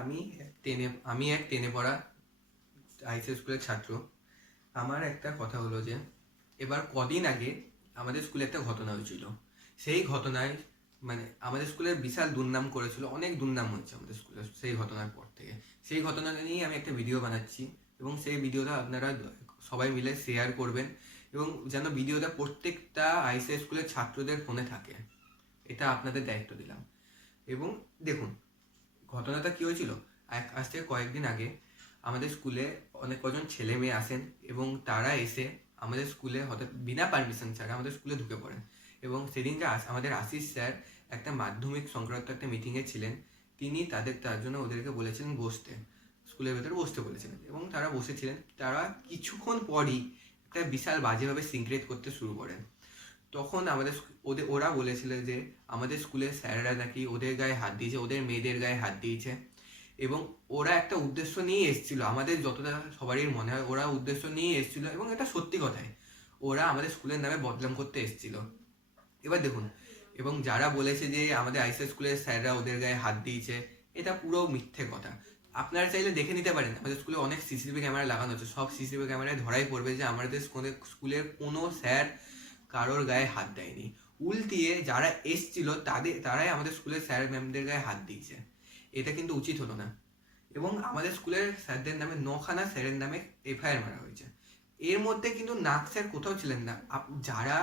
আমি এক টেনে পড়া আইসিএস স্কুলের ছাত্র। আমার একটা কথা হলো যে এবার কদিন আগে আমাদের স্কুলে একটা ঘটনা হয়েছিল। সেই ঘটনায় মানে আমাদের স্কুলের বিশাল দুর্নাম করেছিল, অনেক দুর্নাম হয়েছে আমাদের স্কুলে সেই ঘটনার পর থেকে। সেই ঘটনাটা নিয়ে আমি একটা ভিডিও বানাচ্ছি এবং সেই ভিডিওটা আপনারা সবাই মিলে শেয়ার করবেন এবং যেন ভিডিওটা প্রত্যেকটা আইসিএস স্কুলের ছাত্রদের ফোনে থাকে, এটা আপনাদের দায়িত্ব দিলাম। এবং দেখুন ঘটনাটা কী হয়েছিল। আজ থেকে কয়েকদিন আগে আমাদের স্কুলে অনেক কজন ছেলে মেয়ে আসেন এবং তারা এসে আমাদের স্কুলে হঠাৎ বিনা পারমিশন ছাড়া আমাদের স্কুলে ঢুকে পড়েন। এবং সেদিনকে আমাদের আশিস স্যার একটা মাধ্যমিক সংক্রান্ত একটা মিটিংয়ে ছিলেন। তিনি তার জন্য ওদেরকে বলেছিলেন বসতে, স্কুলের ভেতরে বসতে বলেছিলেন এবং তারা বসেছিলেন। তারা কিছুক্ষণ পরই একটা বিশাল বাজেভাবে সিনক্রেট করতে শুরু করেন। তখন ওরা বলেছিল যে আমাদের স্কুলের স্যাররা নাকি ওদের গায়ে হাত দিয়েছে, ওদের মেয়েদের গায়ে হাত দিয়েছে। এবং ওরা একটা উদ্দেশ্য নিয়ে এসেছিল, আমাদের যতটা সবারই মনে হয় ওরা উদ্দেশ্য নিয়ে এসেছিল এবং এটা সত্যি কথাই, ওরা আমাদের স্কুলের নামে বদনাম করতে এসেছিল। এবার দেখুন, এবং যারা বলেছে যে আমাদের আইসিএস স্কুলের স্যাররা ওদের গায়ে হাত দিয়েছে, এটা পুরো মিথ্যে কথা। আপনারা চাইলে দেখে নিতে পারেন, আমাদের স্কুলে অনেক সিসিটিভি ক্যামেরা লাগানো হচ্ছে, সব সিসিটিভি ক্যামেরায় ধরাই পড়বে যে আমাদের স্কুলের কোনো স্যার কারোর গায়ে হাত দেয়নি। উল্টিয়ে যারা এসছিল তারাই আমাদের স্কুলের স্যার ম্যামদের গায়ে হাত দিয়েছে। এটা কিন্তু উচিত হলো না। এবং আমাদের স্কুলের স্যারদের নামে 9খানা স্যারের নামে এফআইআর মারা হয়েছে। এর মধ্যে কিন্তু নাক স্যার কোথাও ছিলেন না। যারা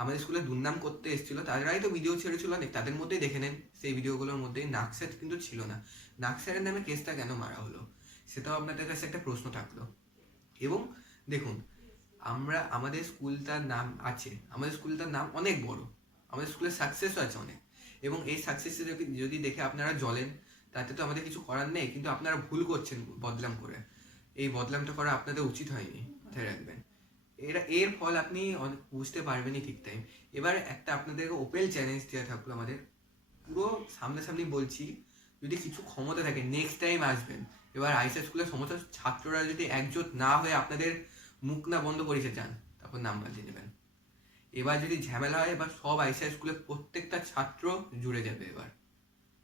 আমাদের স্কুলে দুর্নাম করতে এসেছিল তারাই তো ভিডিও ছেড়েছিল, তাদের মধ্যেই দেখে নেন, সেই ভিডিওগুলোর মধ্যেই নাক স্যার কিন্তু ছিল না। নাক স্যারের নামে কেসটা কেন মারা হলো সেটাও আপনাদের কাছে একটা প্রশ্ন থাকলো। এবং দেখুন, আমাদের স্কুলটার নাম আছে, আমাদের স্কুলটার নাম অনেক বড়, আমাদের স্কুলের সাকসেসও আছে অনেক। এবং এই সাকসেসে যদি দেখে আপনারা জ্বলেন তাতে তো আমাদের কিছু করার নেই, কিন্তু আপনারা ভুল করছেন বদনাম করে। এই বদনামটা করা আপনাদের উচিত হয়নি, মাথায় রাখবেন। এর ফল আপনি বুঝতে পারবেনই ঠিক টাইম। এবার একটা আপনাদেরকে ওপেন চ্যালেঞ্জ দেওয়া থাকলো আমাদের, পুরো সামনাসামনি বলছি, যদি কিছু ক্ষমতা থাকে নেক্সট টাইম আসবেন। এবার আইসিএস স্কুলের সমস্ত ছাত্ররা যদি একজোট না হয়ে আপনাদের মুখ না বন্ধ করেছে যান, তারপর নাম বাজিয়ে নেবেন। এবার যদি ঝামেলা হয়, এবার সব আইসিএস স্কুলের প্রত্যেকটা ছাত্র জুড়ে যাবে।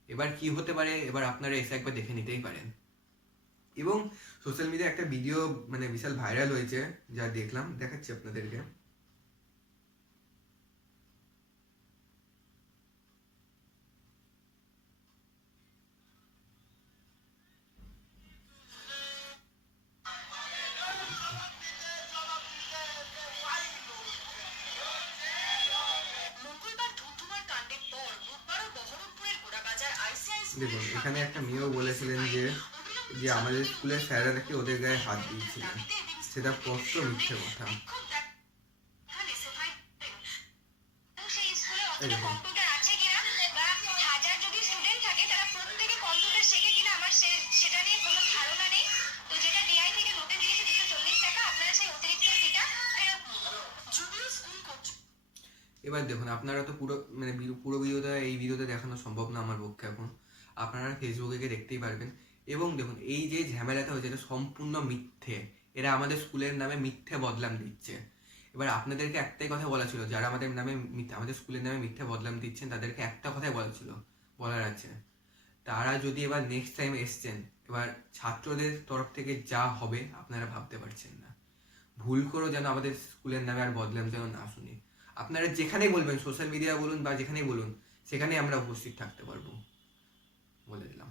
এবার কি হতে পারে এবার আপনারা এসে একবার দেখে নিতেই পারেন। এবং সোশ্যাল মিডিয়ায় একটা ভিডিও মানে বিশাল ভাইরাল হয়েছে, যা দেখলাম, দেখাচ্ছি আপনাদেরকে। দেখুন, এখানে একটা মেয়েও বলেছিলেন যে আমাদের স্কুলের স্যাররা নাকি ওদের গায়ে হাত দিয়েছিলেন, সেটা স্পষ্ট মিথ্যে কথা। এবার দেখুন, আপনারা তো পুরো ভিডিওটা এই ভিডিওতে দেখানো সম্ভব না আমার পক্ষে এখন, আপনারা ফেসবুকে গিয়ে দেখতেই পারবেন। এবং দেখুন, এই যে ঝামেলাটা হয়েছে এটা সম্পূর্ণ মিথ্যে। এরা আমাদের স্কুলের নামে মিথ্যে বদনাম দিচ্ছে। এবার আপনাদেরকে একটাই কথা বলা ছিল, যারা আমাদের স্কুলের নামে মিথ্যে বদনাম দিচ্ছেন তাদেরকে একটা কথাই বলার আছে, তারা যদি এবার নেক্সট টাইম এসছেন, এবার ছাত্রদের তরফ থেকে যা হবে আপনারা ভাবতে পারছেন না। ভুল করে যেন আমাদের স্কুলের নামে আর বদনাম যেন না শুনি। আপনারা যেখানেই বলবেন, সোশ্যাল মিডিয়া বলুন বা যেখানেই বলুন, সেখানেই আমরা উপস্থিত থাকতে পারবো, বলে দিলাম।